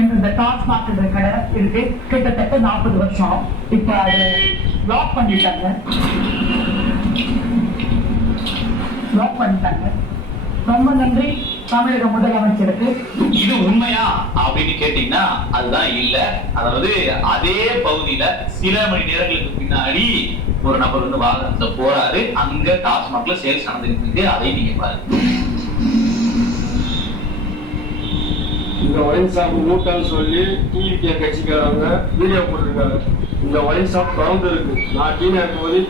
இந்த டாஸ்மாக் கடை இருக்கு கிட்டத்தட்ட 40 வருஷம். இப்ப அது லாக் பண்ணிட்டாங்க. ரொம்ப நன்றி தமிழக முதலமைச்சருக்கு. இது உண்மையா அப்படின்னு கேட்டீங்கன்னா அதுதான் இல்ல. அதாவது அதே பகுதியில சில மணி நேரங்களுக்கு பின்னாடி ஒரு நபர் வந்து வாகனத்துல போறாரு. அங்க டாஸ்மாக்ல சேல்ஸ் நடந்துட்டு இருக்கு. அதை நீங்க பாருங்க. இந்த ஒயின் ஷாப் மூட்டான்னு சொல்லி டிவிகே கட்சிக்காரங்க வீடியோ போட்டிருக்காங்க. இந்த ஒயின் ஷாப் திறந்து இருக்கு. நான் டீனா இருக்கும்போது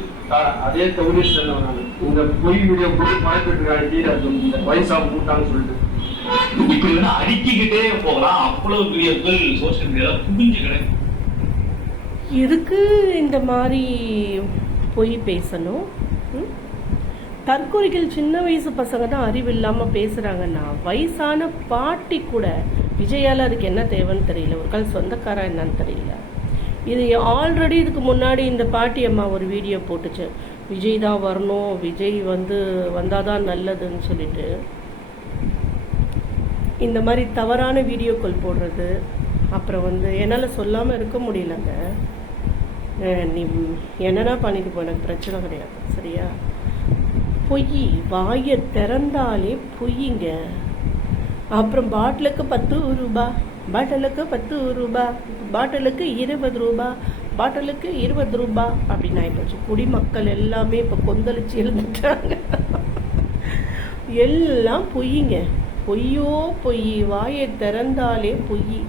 அதே தொகுதி சேர்ந்தவன் நான். இந்த பொய் வீடியோ போட்டு பழப்பிட்டு இருக்காங்க டீனா இந்த ஒயின் ஷாப் மூட்டான்னு சொல்லிட்டு. இப்ப அடுக்கிக்கிட்டே போகலாம். அவ்வளவு வீடியோக்கள் சோசியல் மீடியால குவிஞ்சு கிடக்கு. இதுக்கு இந்த மாதிரி பொய் பேசணும். தற்கொலைகள் சின்ன வயசு பசங்க தான் அறிவு இல்லாமல் பேசுகிறாங்கன்னா வயசான பாட்டி கூட விஜயால் அதுக்கு என்ன தேவைன்னு தெரியல. ஒரு கால் சொந்தக்காரா என்னன்னு தெரியல. இது ஆல்ரெடி இதுக்கு முன்னாடி இந்த பாட்டி அம்மா ஒரு வீடியோ போட்டுச்சு. விஜய் தான் வரணும், விஜய் வந்தாதான் நல்லதுன்னு சொல்லிட்டு இந்த மாதிரி தவறான வீடியோக்கள் போடுறது. அப்புறம் என்னால் சொல்லாமல் இருக்க முடியலங்க. நீ என்னன்னா பண்ணிட்டு போ, எனக்கு பிரச்சனை கிடையாது சரியா. பொய் வாயை திறந்தாலே பொய்யுங்க. அப்புறம் பாட்டிலுக்கு 10 ரூபா, பாட்டிலுக்கு 10 ரூபா, பாட்டிலுக்கு 20 ரூபா, பாட்டிலுக்கு 20 ரூபா அப்படின்னு ஆயிப்போச்சு. குடிமக்கள் எல்லாமே இப்போ கொந்தளிச்சு எழுந்துட்டாங்க. எல்லாம் பொய்யுங்க. பொய்யோ பொய், வாயை திறந்தாலே பொய்.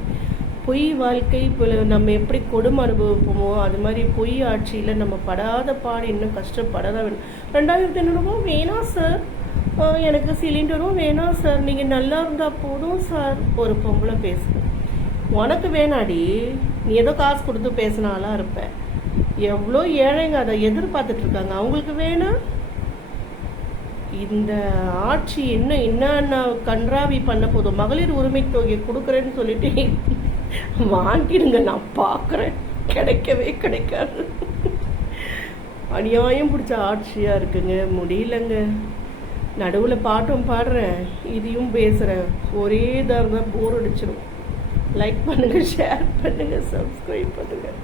பொய் வாழ்க்கை இப்போ நம்ம எப்படி கொடுமை அனுபவிப்போமோ அது மாதிரி பொய் ஆட்சியில் நம்ம படாத பாடு இன்னும் கஷ்டப்படாதான் வேணும். 2500 ரூபா வேணாம் சார், எனக்கு சிலிண்டரும் வேணாம் சார், நீங்கள் நல்லா இருந்தால் போதும் சார். ஒரு பொம்பளை பேசுது. உனக்கு வேணாடி, நீ ஏதோ காசு கொடுத்து பேசினாலாம் இருப்ப. எவ்வளோ ஏழைங்க அதை எதிர்பார்த்துட்டு இருக்காங்க, அவங்களுக்கு வேணாம். இந்த ஆட்சி இன்னும் என்னென்ன கன்றாவி பண்ண போதும். மகளிர் உரிமை தொகையை கொடுக்குறேன்னு சொல்லிட்டு வாங்கிடுங்க, நான் பார்க்குறேன். கிடைக்கவே கிடைக்காது. அநியாயம் பிடிச்ச ஆட்சியாக இருக்குங்க. முடியலங்க. நடுவில் பாட்டும் பாடுறேன், இதையும் பேசுகிறேன். ஒரே இதாக இருந்தால் போர் அடிச்சிடும். லைக் பண்ணுங்கள், ஷேர் பண்ணுங்கள், சப்ஸ்கிரைப் பண்ணுங்கள்.